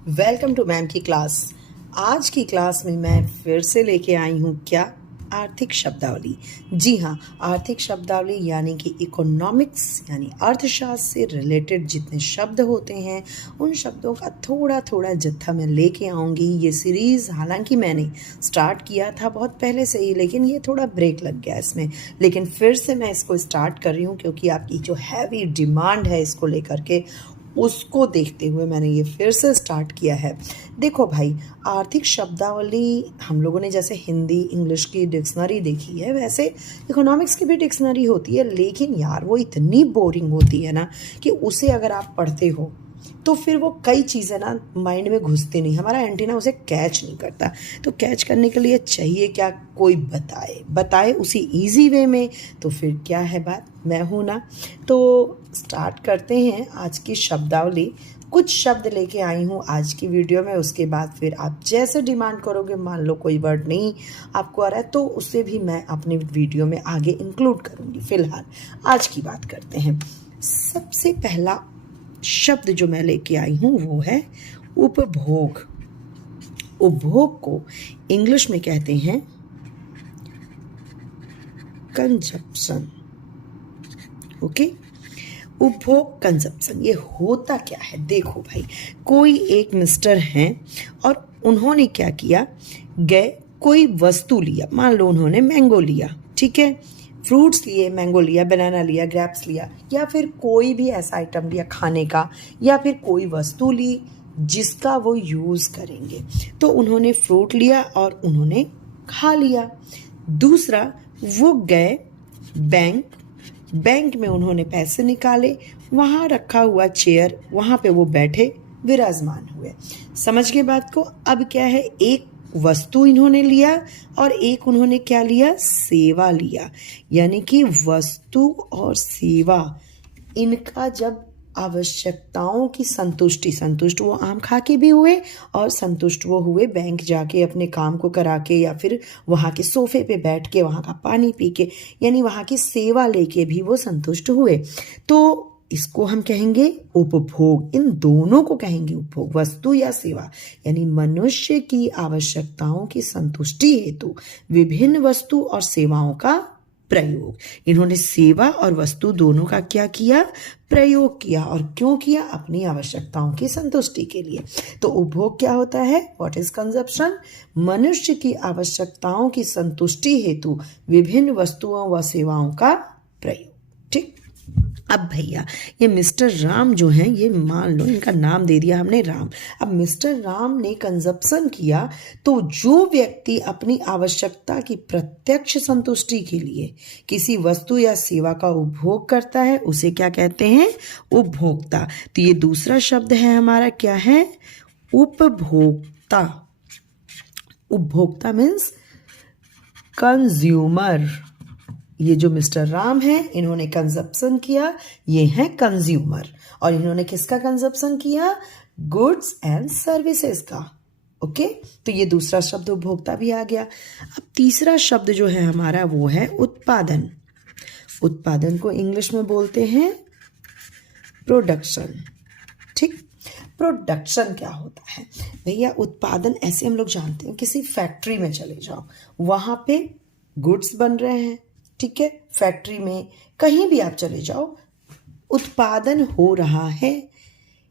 Welcome to ma'am की class. आज की क्लास में मैं फिर से लेके आई हूँ क्या, आर्थिक शब्दावली। जी हाँ, आर्थिक शब्दावली यानी कि इकोनॉमिक्स यानी अर्थशास्त्र से रिलेटेड जितने शब्द होते हैं उन शब्दों का थोड़ा थोड़ा जत्था मैं लेके आऊँगी। ये सीरीज़ हालांकि मैंने स्टार्ट किया था बहुत पहले से ही, लेकिन ये थोड़ा ब्रेक लग गया इसमें, लेकिन फिर से मैं इसको स्टार्ट कर रही हूँ क्योंकि आपकी जो हैवी डिमांड है इसको लेकर के, उसको देखते हुए मैंने ये फिर से स्टार्ट किया है। देखो भाई, आर्थिक शब्दावली हम लोगों ने जैसे हिंदी इंग्लिश की डिक्शनरी देखी है, वैसे इकोनॉमिक्स की भी डिक्शनरी होती है, लेकिन यार वो इतनी बोरिंग होती है ना कि उसे अगर आप पढ़ते हो तो फिर वो कई चीज़ें ना माइंड में घुसती नहीं, हमारा एंटीना उसे कैच नहीं करता। तो कैच करने के लिए चाहिए क्या, कोई बताए उसी इजी वे में। तो फिर क्या है बात, मैं हूँ ना। तो स्टार्ट करते हैं आज की शब्दावली। कुछ शब्द लेके आई हूँ आज की वीडियो में, उसके बाद फिर आप जैसे डिमांड करोगे, मान लो कोई वर्ड नहीं आपको आ रहा है तो उसे भी मैं अपनी वीडियो में आगे इंक्लूड करूँगी। फिलहाल आज की बात करते हैं। सबसे पहला शब्द जो मैं लेके आई हूँ वो है उपभोग। उपभोग को इंग्लिश में कहते हैं कंजप्शन। ओके, उपभोग कंजप्शन, ये होता क्या है। देखो भाई, कोई एक मिस्टर हैं और उन्होंने क्या किया, गए कोई वस्तु लिया, मान लो उन्होंने मैंगो लिया, ठीक है, फ्रूट्स लिए, मैंगो लिया, बनाना लिया, ग्रेप्स लिया, या फिर कोई भी ऐसा आइटम लिया खाने का, या फिर कोई वस्तु ली जिसका वो यूज़ करेंगे। तो उन्होंने फ्रूट लिया और उन्होंने खा लिया। दूसरा, वो गए बैंक में उन्होंने पैसे निकाले, वहाँ रखा हुआ चेयर, वहाँ पे वो बैठे विराजमान हुए। समझ गए बात को। अब क्या है, एक वस्तु इन्होंने लिया और एक उन्होंने क्या लिया, सेवा लिया। यानी कि वस्तु और सेवा, इनका जब आवश्यकताओं की संतुष्ट वो आम खा के भी हुए और संतुष्ट वो हुए बैंक जाके अपने काम को करा के, या फिर वहाँ के सोफे पे बैठ के, वहाँ का पानी पी के, यानी वहाँ की सेवा लेके भी वो संतुष्ट हुए। तो इसको हम कहेंगे उपभोग। इन दोनों को कहेंगे उपभोग, वस्तु या सेवा। यानी मनुष्य की आवश्यकताओं की संतुष्टि हेतु विभिन्न वस्तु और सेवाओं का प्रयोग। इन्होंने सेवा और वस्तु दोनों का क्या किया, प्रयोग किया। और क्यों किया, अपनी आवश्यकताओं की संतुष्टि के लिए। तो उपभोग क्या होता है, व्हाट इज कंजप्शन, मनुष्य की आवश्यकताओं की संतुष्टि हेतु विभिन्न वस्तुओं व सेवाओं का प्रयोग। ठीक। अब भैया, ये मिस्टर राम जो हैं, ये मान लो इनका नाम दे दिया हमने राम। अब मिस्टर राम ने कंजप्शन किया, तो जो व्यक्ति अपनी आवश्यकता की प्रत्यक्ष संतुष्टि के लिए किसी वस्तु या सेवा का उपभोग करता है उसे क्या कहते हैं, उपभोक्ता। तो ये दूसरा शब्द है हमारा, क्या है, उपभोक्ता। उपभोक्ता मीन्स कंज्यूमर। ये जो मिस्टर राम है, इन्होंने कंजप्शन किया, ये है कंज्यूमर। और इन्होंने किसका कंजप्शन किया, गुड्स एंड सर्विसेज का। ओके, तो ये दूसरा शब्द उपभोक्ता भी आ गया। अब तीसरा शब्द जो है हमारा वो है उत्पादन। उत्पादन को इंग्लिश में बोलते हैं प्रोडक्शन। ठीक, प्रोडक्शन क्या होता है भैया, उत्पादन ऐसे हम लोग जानते हैं, किसी फैक्ट्री में चले जाओ, वहां पे गुड्स बन रहे हैं, ठीक है, फैक्ट्री में कहीं भी आप चले जाओ, उत्पादन हो रहा है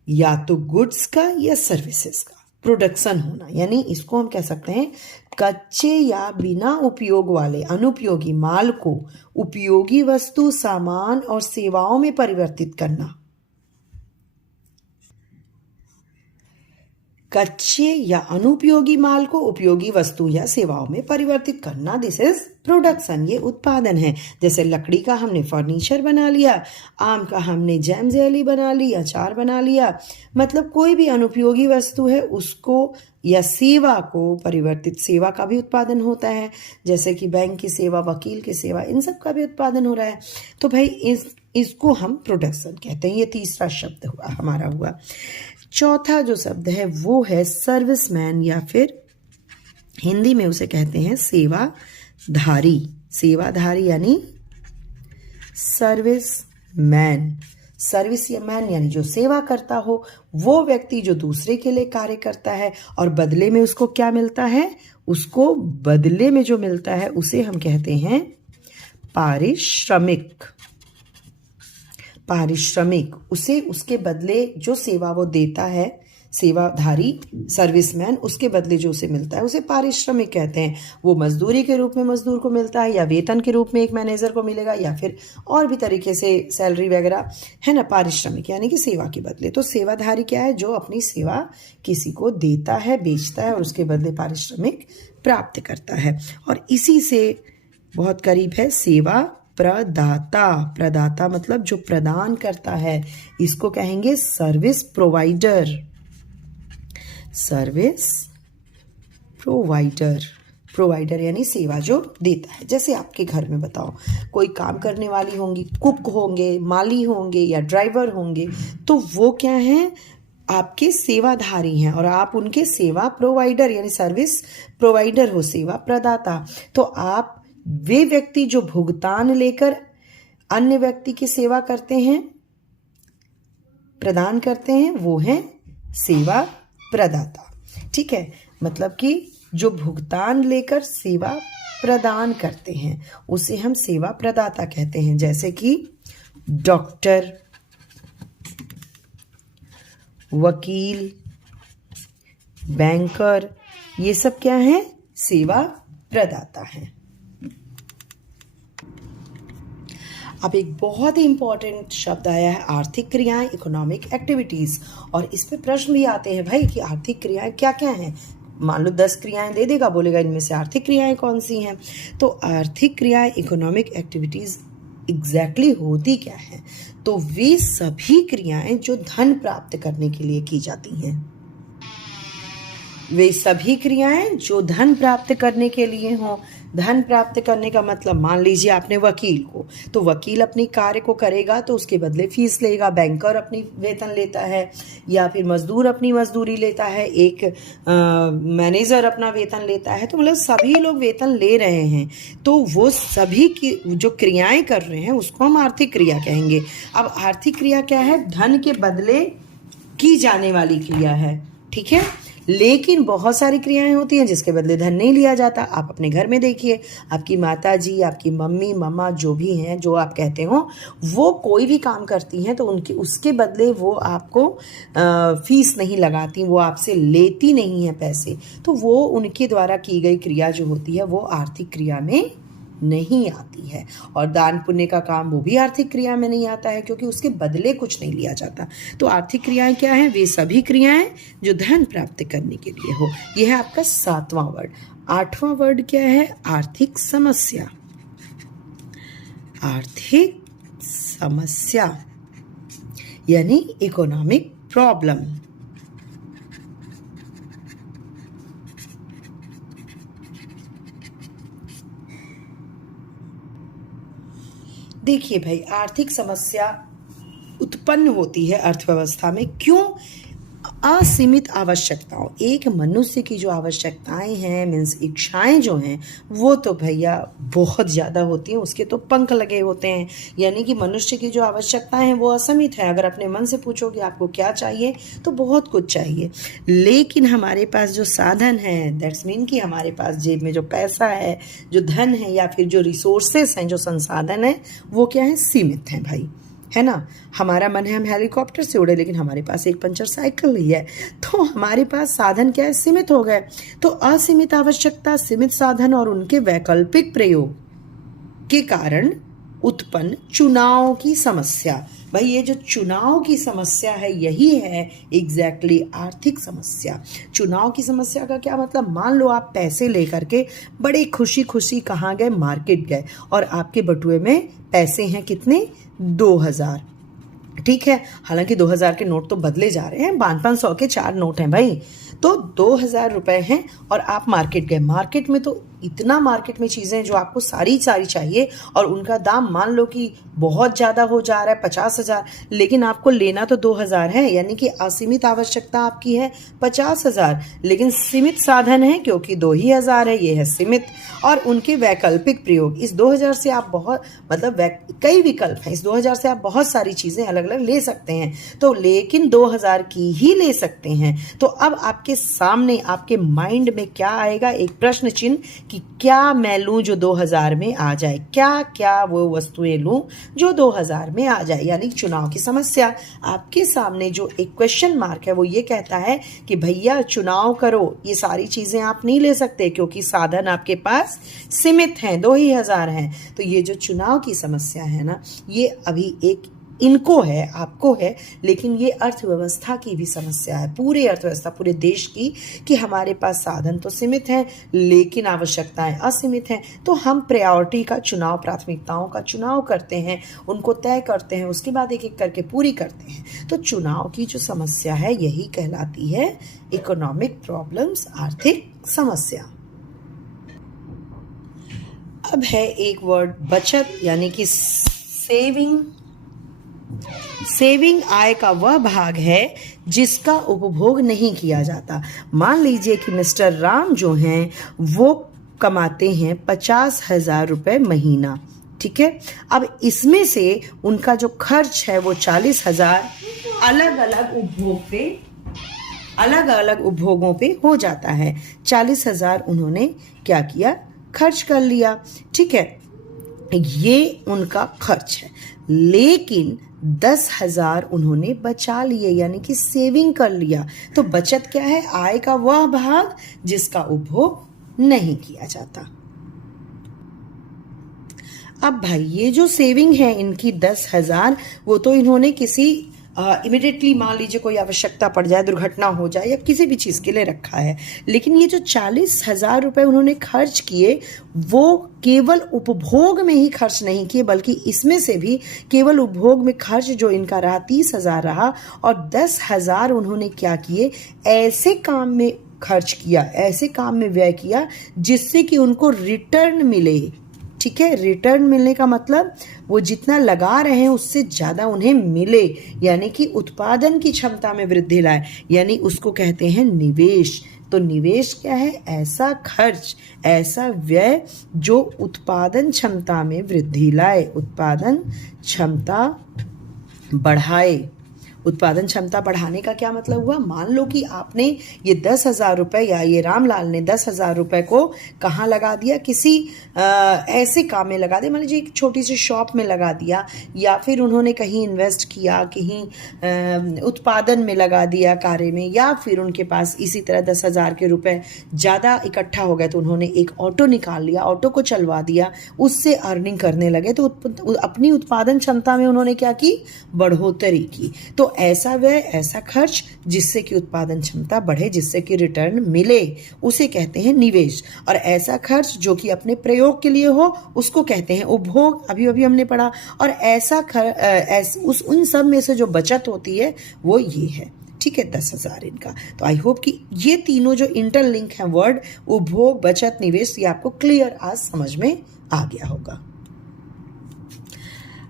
या तो गुड्स का या सर्विसेज का प्रोडक्शन होना। यानी इसको हम कह सकते हैं कच्चे या बिना उपयोग वाले अनुपयोगी माल को उपयोगी वस्तु, सामान और सेवाओं में परिवर्तित करना। कच्चे या अनुपयोगी माल को उपयोगी वस्तु या सेवाओं में परिवर्तित करना, दिस इज प्रोडक्शन, ये उत्पादन है। जैसे लकड़ी का हमने फर्नीचर बना लिया, आम का हमने जैम जेली बना ली, अचार बना लिया, मतलब कोई भी अनुपयोगी वस्तु है उसको या सेवा को परिवर्तित, सेवा का भी उत्पादन होता है, जैसे कि बैंक की सेवा, वकील की सेवा, इन सब का भी उत्पादन हो रहा है। तो भाई इसको हम प्रोडक्शन कहते हैं। ये तीसरा शब्द हुआ हमारा हुआ। चौथा जो शब्द है वो है सर्विसमैन, या फिर हिंदी में उसे कहते हैं सेवाधारी। सेवाधारी यानी सर्विस मैन, सर्विस मैन यानी जो सेवा करता हो, वो व्यक्ति जो दूसरे के लिए कार्य करता है और बदले में उसको क्या मिलता है, उसको बदले में जो मिलता है उसे हम कहते हैं पारिश्रमिक। पारिश्रमिक उसे उसके बदले जो सेवा वो देता है, सेवाधारी सर्विसमैन, उसके बदले जो उसे मिलता है उसे पारिश्रमिक कहते हैं। वो मजदूरी के रूप में मजदूर को मिलता है, या वेतन के रूप में एक मैनेजर को मिलेगा, या फिर और भी तरीके से सैलरी वगैरह, है ना। पारिश्रमिक यानी कि सेवा के बदले। तो सेवाधारी क्या है, जो अपनी सेवा किसी को देता है, बेचता है और उसके बदले पारिश्रमिक प्राप्त करता है। और इसी से बहुत करीब है सेवा प्रदाता। प्रदाता मतलब जो प्रदान करता है, इसको कहेंगे service provider. Service provider, provider यानी सेवा जो देता है। जैसे आपके घर में बताओ, कोई काम करने वाली होंगी, कुक होंगे, माली होंगे या ड्राइवर होंगे, तो वो क्या हैं, आपके सेवाधारी हैं और आप उनके सेवा प्रोवाइडर यानी सर्विस प्रोवाइडर हो, सेवा प्रदाता। तो आप वे व्यक्ति जो भुगतान लेकर अन्य व्यक्ति की सेवा करते हैं, प्रदान करते हैं, वो हैं सेवा प्रदाता। ठीक है, मतलब कि जो भुगतान लेकर सेवा प्रदान करते हैं उसे हम सेवा प्रदाता कहते हैं। जैसे कि डॉक्टर, वकील, बैंकर, ये सब क्या है, सेवा प्रदाता हैं। अब एक बहुत ही इंपॉर्टेंट शब्द आया है आर्थिक क्रियाएं, इकोनॉमिक एक्टिविटीज। और इस पे प्रश्न भी आते हैं भाई कि आर्थिक क्रियाएं क्या क्या हैं। मान लो 10 क्रियाएं दे देगा, बोलेगा इनमें से आर्थिक क्रियाएं कौन सी हैं। तो आर्थिक क्रियाएं, इकोनॉमिक एक्टिविटीज एग्जैक्टली होती क्या है, तो वे सभी क्रियाएं जो धन प्राप्त करने के लिए की जाती हैं। वे सभी क्रियाएं जो धन प्राप्त करने के लिए हों। धन प्राप्त करने का मतलब, मान लीजिए आपने वकील को, तो वकील अपनी कार्य को करेगा तो उसके बदले फीस लेगा। बैंकर अपनी वेतन लेता है, या फिर मजदूर अपनी मजदूरी लेता है, एक मैनेजर अपना वेतन लेता है। तो मतलब सभी लोग वेतन ले रहे हैं, तो वो सभी की जो क्रियाएं कर रहे हैं उसको हम आर्थिक क्रिया कहेंगे। अब आर्थिक क्रिया क्या है, धन के बदले की जाने वाली क्रिया है। ठीक है, लेकिन बहुत सारी क्रियाएं होती हैं जिसके बदले धन नहीं लिया जाता। आप अपने घर में देखिए, आपकी माता जी, आपकी मम्मी, मम्मा, जो भी हैं, जो आप कहते हो, वो कोई भी काम करती हैं तो उनके उसके बदले वो आपको फीस नहीं लगाती, वो आपसे लेती नहीं है पैसे। तो वो उनके द्वारा की गई क्रिया जो होती है वो आर्थिक क्रिया में नहीं आती है। और दान पुण्य का काम वो भी आर्थिक क्रिया में नहीं आता है, क्योंकि उसके बदले कुछ नहीं लिया जाता। तो आर्थिक क्रियाएं क्या हैं, वे सभी क्रियाएं जो धन प्राप्त करने के लिए हो। यह है आपका 7वां वर्ड। 8वां वर्ड क्या है, आर्थिक समस्या। आर्थिक समस्या यानी इकोनॉमिक प्रॉब्लम। देखिए भाई, आर्थिक समस्या उत्पन्न होती है अर्थव्यवस्था में। क्यों? असीमित आवश्यकताओं, एक मनुष्य की जो आवश्यकताएं हैं, मीन्स इच्छाएं जो हैं, वो तो भैया बहुत ज़्यादा होती हैं, उसके तो पंख लगे होते हैं। यानी कि मनुष्य की जो आवश्यकताएं हैं वो असीमित है। अगर अपने मन से पूछो कि आपको क्या चाहिए तो बहुत कुछ चाहिए। लेकिन हमारे पास जो साधन है, दैट्स मीन कि हमारे पास जेब में जो पैसा है, जो धन है, या फिर जो रिसोर्सेस हैं, जो संसाधन है, वो क्या है, सीमित हैं भाई, है ना। हमारा मन है हम हेलीकॉप्टर से उड़े, लेकिन हमारे पास एक पंचर साइकिल ही है। तो हमारे पास साधन क्या है, सीमित हो गए। तो असीमित आवश्यकता, सीमित साधन और उनके वैकल्पिक प्रयोग के कारण उत्पन्न चुनाव की समस्या। भाई ये जो चुनाव की समस्या है, यही है एग्जैक्टली आर्थिक समस्या। चुनाव की समस्या का क्या मतलब, मान लो आप पैसे लेकर के बड़े खुशी खुशी कहाँ गए, मार्केट गए, और आपके बटुए में पैसे हैं कितने, 2000। ठीक है, हालांकि 2000 के नोट तो बदले जा रहे हैं, 500 के 4 नोट हैं भाई। तो 2000 रुपए हैं और आप मार्केट गए। मार्केट में तो इतना मार्केट में चीज़ें हैं जो आपको सारी चाहिए और उनका दाम मान लो कि बहुत ज़्यादा हो जा रहा है 50,000, लेकिन आपको लेना तो 2,000 है, यानी कि असीमित आवश्यकता आपकी है 50,000, लेकिन सीमित साधन है क्योंकि 2,000 है, ये है सीमित। और उनके वैकल्पिक प्रयोग, इस 2,000 से आप बहुत कई विकल्प हैं, इस 2,000 से आप बहुत सारी चीज़ें अलग अलग ले सकते हैं, तो लेकिन 2,000 की ही ले सकते हैं। तो अब आपके सामने आपके माइंड में क्या आएगा, एक प्रश्न चिन्ह कि क्या मैं लूं जो 2,000 में आ जाए, क्या क्या वो वस्तुएं लूं जो 2,000 में आ जाए, यानी चुनाव की समस्या। आपके सामने जो एक क्वेश्चन मार्क है वो ये कहता है कि भैया चुनाव करो, ये सारी चीजें आप नहीं ले सकते क्योंकि साधन आपके पास सीमित हैं, 2,000 हैं। तो ये जो चुनाव की समस्या है ना, ये अभी एक इनको है, आपको है, लेकिन ये अर्थव्यवस्था की भी समस्या है, पूरे अर्थव्यवस्था, पूरे देश की, कि हमारे पास साधन तो सीमित हैं लेकिन आवश्यकताएं असीमित हैं। तो हम प्रायोरिटी का चुनाव, प्राथमिकताओं का चुनाव करते हैं, उनको तय करते हैं, उसके बाद एक एक करके पूरी करते हैं। तो चुनाव की जो समस्या है यही कहलाती है इकोनॉमिक प्रॉब्लम्स, आर्थिक समस्या। अब है एक वर्ड बचत, यानी कि सेविंग। सेविंग आय का वह भाग है जिसका उपभोग नहीं किया जाता। मान लीजिए कि मिस्टर राम जो हैं वो कमाते हैं 50,000 रुपये महीना, ठीक है। अब इसमें से उनका जो खर्च है वो 40,000 अलग अलग उपभोगों पे हो जाता है। 40,000 उन्होंने क्या किया, खर्च कर लिया, ठीक है, ये उनका खर्च है। लेकिन 10,000 उन्होंने बचा लिए, यानी कि सेविंग कर लिया। तो बचत क्या है, आय का वह भाग जिसका उपभोग नहीं किया जाता। अब भाई ये जो सेविंग है इनकी 10,000, वो तो इन्होंने किसी इमिडिएटली, मान लीजिए कोई आवश्यकता पड़ जाए, दुर्घटना हो जाए या किसी भी चीज़ के लिए रखा है। लेकिन ये जो 40,000 रुपये उन्होंने खर्च किए वो केवल उपभोग में ही खर्च नहीं किए, बल्कि इसमें से भी केवल उपभोग में खर्च जो इनका रहा 30,000 रहा, और 10,000 उन्होंने क्या किए, ऐसे काम में खर्च किया, ऐसे काम में व्यय किया जिससे कि उनको रिटर्न मिले। ठीक है, रिटर्न मिलने का मतलब वो जितना लगा रहे हैं उससे ज़्यादा उन्हें मिले, यानी कि उत्पादन की क्षमता में वृद्धि लाए, यानी उसको कहते हैं निवेश। तो निवेश क्या है, ऐसा खर्च, ऐसा व्यय जो उत्पादन क्षमता में वृद्धि लाए, उत्पादन क्षमता बढ़ाए। उत्पादन क्षमता बढ़ाने का क्या मतलब हुआ, मान लो कि आपने ये 10,000 रुपये, या ये रामलाल ने 10,000 रुपये को कहाँ लगा दिया, किसी ऐसे काम में लगा दिया, मान लीजिए एक छोटी सी शॉप में लगा दिया, या फिर उन्होंने कहीं इन्वेस्ट किया, कहीं उत्पादन में लगा दिया, कार्य में, या फिर उनके पास इसी तरह 10,000 के रुपए ज़्यादा इकट्ठा हो गए तो उन्होंने एक ऑटो निकाल लिया, ऑटो को चलवा दिया, उससे अर्निंग करने लगे, तो अपनी उत्पादन क्षमता में उन्होंने क्या की, बढ़ोतरी की। तो ऐसा व्यय, ऐसा खर्च जिससे कि उत्पादन क्षमता बढ़े, जिससे कि रिटर्न मिले, उसे कहते हैं निवेश। और ऐसा खर्च जो कि अपने प्रयोग के लिए हो उसको कहते हैं उपभोग, अभी अभी हमने पढ़ा। और ऐसा उन सब में से जो बचत होती है वो ये है, ठीक है, 10,000 इनका। तो आई होप कि ये तीनों जो इंटरलिंक हैं वर्ड, उपभोग, बचत, निवेश, ये आपको क्लियर आज समझ में आ गया होगा।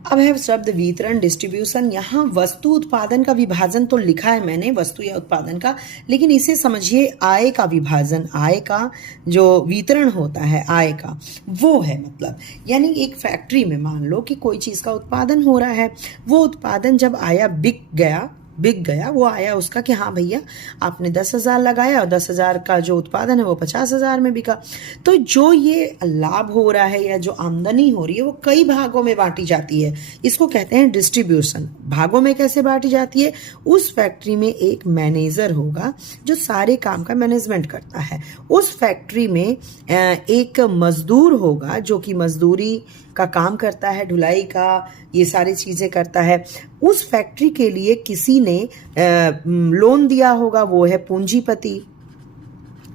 अब है शब्द वितरण, डिस्ट्रीब्यूशन। यहाँ वस्तु उत्पादन का विभाजन तो लिखा है मैंने, वस्तु या उत्पादन का, लेकिन इसे समझिए आय का विभाजन, आय का जो वितरण होता है आय का, वो है मतलब, यानी एक फैक्ट्री में मान लो कि कोई चीज़ का उत्पादन हो रहा है, वो उत्पादन जब आया, बिक गया, वो आया उसका कि हाँ भैया आपने 10,000 लगाया और 10,000 का जो उत्पादन है वो 50,000 में बिका। तो जो ये लाभ हो रहा है या जो आमदनी हो रही है वो कई भागों में बांटी जाती है, इसको कहते हैं डिस्ट्रीब्यूशन। भागों में कैसे बांटी जाती है, उस फैक्ट्री में एक मैनेजर होगा जो सारे काम का मैनेजमेंट करता है, उस फैक्ट्री में एक मजदूर होगा जो कि मजदूरी का काम करता है, ढुलाई का, ये सारी चीज़ें करता है। उस फैक्ट्री के लिए किसी ने लोन दिया होगा, वो है पूंजीपति,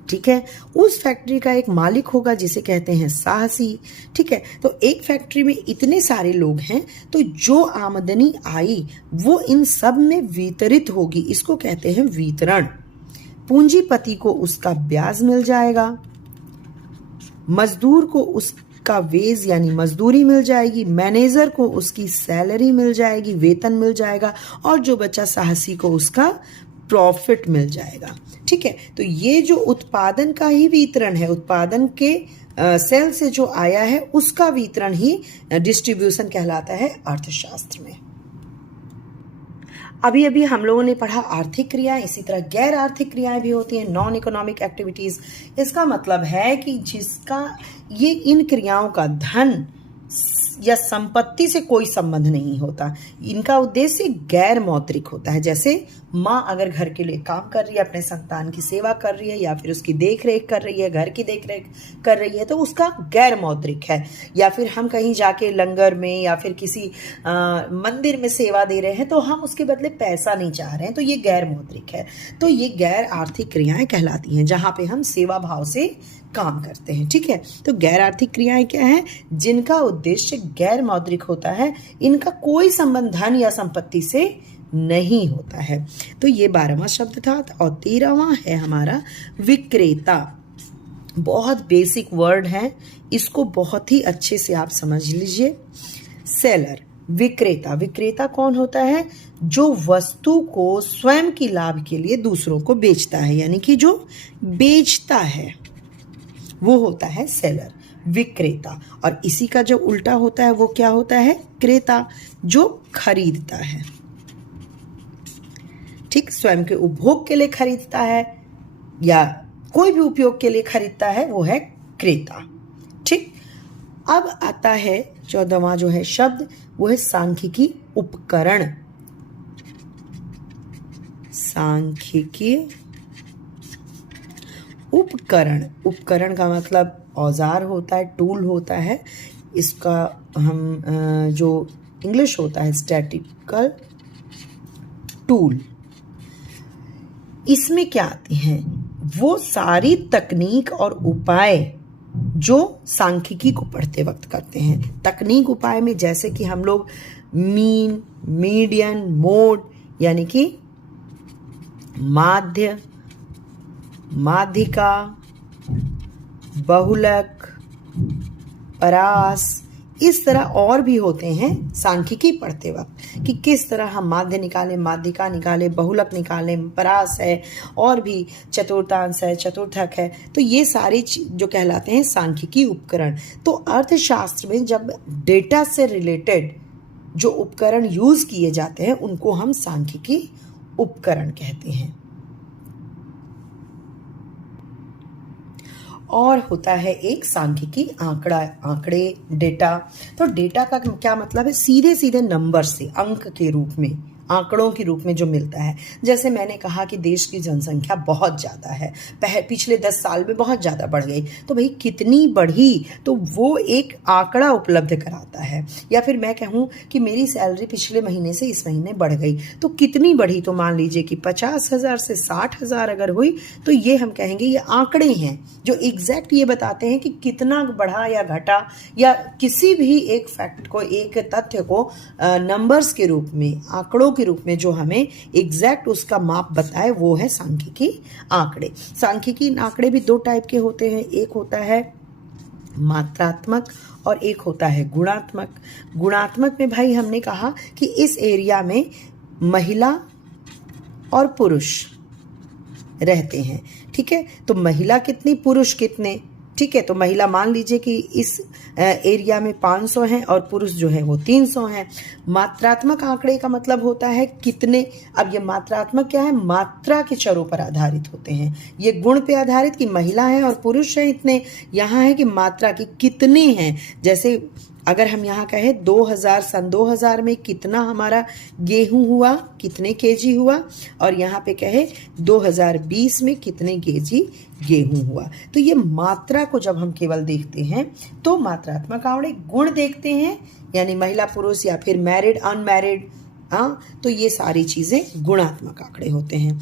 ठीक है। उस फैक्ट्री का एक मालिक होगा जिसे कहते हैं साहसी, ठीक है। तो एक फैक्ट्री में इतने सारे लोग हैं, तो जो आमदनी आई वो इन सब में वितरित होगी, इसको कहते हैं वितरण। पूंजीपति को उसका ब्याज मिल जाएगा, मजदूर को उसका वेज यानी मजदूरी मिल जाएगी, मैनेजर को उसकी सैलरी मिल जाएगी, वेतन मिल जाएगा, और जो बच्चा साहसी को उसका प्रॉफिट मिल जाएगा। ठीक है, तो ये जो उत्पादन का ही वितरण है, उत्पादन के सेल से जो आया है उसका वितरण ही डिस्ट्रीब्यूशन कहलाता है अर्थशास्त्र में। अभी अभी हम लोगों ने पढ़ा आर्थिक क्रियाएं, इसी तरह गैर आर्थिक क्रियाएं भी होती हैं, नॉन इकोनॉमिक एक्टिविटीज। इसका मतलब है कि जिसका ये इन क्रियाओं का धन या संपत्ति से कोई संबंध नहीं होता, इनका उद्देश्य गैर मौद्रिक होता है। जैसे माँ अगर घर के लिए काम कर रही है, अपने संतान की सेवा कर रही है या फिर उसकी देख रेख कर रही है, घर की देख रेख कर रही है, तो उसका गैर मौद्रिक है। या फिर हम कहीं जाके लंगर में या फिर किसी मंदिर में सेवा दे रहे हैं तो हम उसके बदले पैसा नहीं चाह रहे हैं, तो ये गैर मौद्रिक है। तो ये गैर आर्थिक क्रियाएं कहलाती हैं, जहां पे हम सेवा भाव से काम करते हैं। ठीक है, तो गैर आर्थिक क्रियाएं क्या हैं? जिनका उद्देश्य गैर मौद्रिक होता है, इनका कोई संबंध धन या संपत्ति से नहीं होता है। तो ये 12वां शब्द था। और 13वां है हमारा विक्रेता। बहुत बेसिक वर्ड है, इसको बहुत ही अच्छे से आप समझ लीजिए। सेलर, विक्रेता। विक्रेता कौन होता है? जो वस्तु को स्वयं की लाभ के लिए दूसरों को बेचता है, यानी कि जो बेचता है वो होता है सेलर, विक्रेता। और इसी का जो उल्टा होता है वो क्या होता है? क्रेता, जो खरीदता है। ठीक, स्वयं के उपभोग के लिए खरीदता है या कोई भी उपयोग के लिए खरीदता है, वो है क्रेता। ठीक, अब आता है 14वां जो है शब्द, वो है सांख्यिकी उपकरण। सांख्यिकी उपकरण। उपकरण का मतलब औजार होता है, टूल होता है। इसका हम जो इंग्लिश होता है स्टैटिकल टूल। इसमें क्या आती हैं? वो सारी तकनीक और उपाय जो सांख्यिकी को पढ़ते वक्त करते हैं। तकनीक उपाय में जैसे कि हम लोग मीन, मीडियन, मोड यानी कि माध्य, माध्यिका, बहुलक, परास, इस तरह और भी होते हैं सांख्यिकी पढ़ते वक्त कि किस तरह हम माध्य निकालें, माध्यिका निकालें, बहुलक निकालें, परास है, और भी चतुर्थांश है, चतुर्थक है। तो ये सारे जो कहलाते हैं सांख्यिकी उपकरण। तो अर्थशास्त्र में जब डेटा से रिलेटेड जो उपकरण यूज किए जाते हैं उनको हम सांख्यिकी उपकरण कहते हैं। और होता है एक सांख्यिकी आंकड़ा, आंकड़े, डेटा। तो डेटा का क्या मतलब है? सीधे सीधे नंबर से, अंक के रूप में, आंकड़ों के रूप में जो मिलता है। जैसे मैंने कहा कि देश की जनसंख्या बहुत ज़्यादा है, पिछले 10 साल में बहुत ज़्यादा बढ़ गई, तो भाई कितनी बढ़ी, तो वो एक आंकड़ा उपलब्ध कराता है। या फिर मैं कहूँ कि मेरी सैलरी पिछले महीने से इस महीने बढ़ गई, तो कितनी बढ़ी? तो मान लीजिए कि 50,000 से 60,000 अगर हुई, तो ये हम कहेंगे ये आंकड़े हैं जो एग्जैक्ट ये बताते हैं कि कितना बढ़ा या घटा, या किसी भी एक फैक्ट को, एक तथ्य को नंबर्स के रूप में, आंकड़ों के रूप में जो हमें एग्जैक्ट उसका माप बताए, वो है सांख्यिकी आंकड़े। सांख्यिकी आंकड़े भी 2 टाइप के होते हैं, एक होता है मात्रात्मक और एक होता है गुणात्मक। गुणात्मक में भाई हमने कहा कि इस एरिया में महिला और पुरुष रहते हैं। ठीक है, तो महिला कितनी, पुरुष कितने? ठीक है, तो महिला मान लीजिए कि इस एरिया में 500 हैं और पुरुष जो है वो 300 हैं। मात्रात्मक आंकड़े का मतलब होता है कितने। अब ये मात्रात्मक क्या है? मात्रा के चरों पर आधारित होते हैं। ये गुण पे आधारित कि महिला है और पुरुष है इतने, यहाँ है कि मात्रा की कितने हैं। जैसे अगर हम यहाँ कहें 2000, सन 2000 में कितना हमारा गेहूं हुआ, कितने केजी हुआ, और यहाँ पे कहे 2020 में कितने केजी गेहूं हुआ, तो ये मात्रा को जब हम केवल देखते हैं तो मात्रात्मक आंकड़े। गुण देखते हैं यानी महिला, पुरुष या फिर मैरिड, अनमैरिड, हाँ, तो ये सारी चीजें गुणात्मक आंकड़े होते हैं।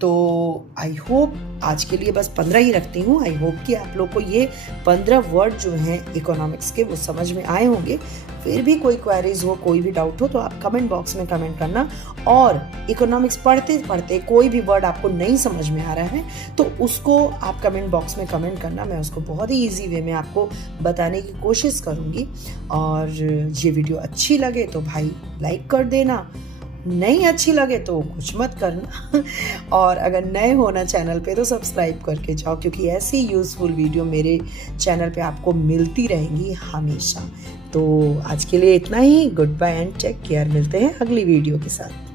तो आई होप आज के लिए बस 15 ही रखती हूँ। आई होप कि आप लोग को ये 15 वर्ड जो हैं इकोनॉमिक्स के वो समझ में आए होंगे। फिर भी कोई क्वेरीज हो, कोई भी डाउट हो तो आप कमेंट बॉक्स में कमेंट करना। और इकोनॉमिक्स पढ़ते पढ़ते कोई भी वर्ड आपको नहीं समझ में आ रहा है तो उसको आप कमेंट बॉक्स में कमेंट करना। मैं उसको बहुत ही ईजी वे में आपको बताने की कोशिश करूँगी। और ये वीडियो अच्छी लगे तो भाई लाइक कर देना, नहीं अच्छी लगे तो कुछ मत करना। और अगर नए हो ना चैनल पे तो सब्सक्राइब करके जाओ, क्योंकि ऐसी यूज़फुल वीडियो मेरे चैनल पे आपको मिलती रहेंगी हमेशा। तो आज के लिए इतना ही। Good bye and take care. मिलते हैं अगली वीडियो के साथ।